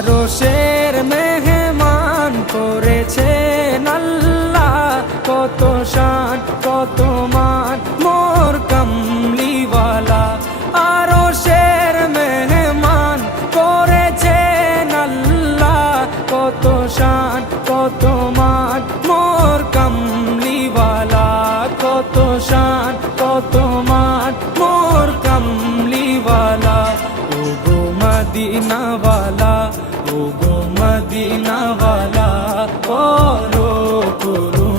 আরশের মেহমান করেছেন আল্লাহ, কত শান কত মান মোর কামলিওয়ালা। আরশের মেহমান করেছেন আল্লাহ, কত শান কত মান মোর কামলিওয়ালা, কত শান কত মান মোর কামলিওয়ালা। ও গো মদিনাওয়ালা, ও গো মদিনাওয়ালা, করো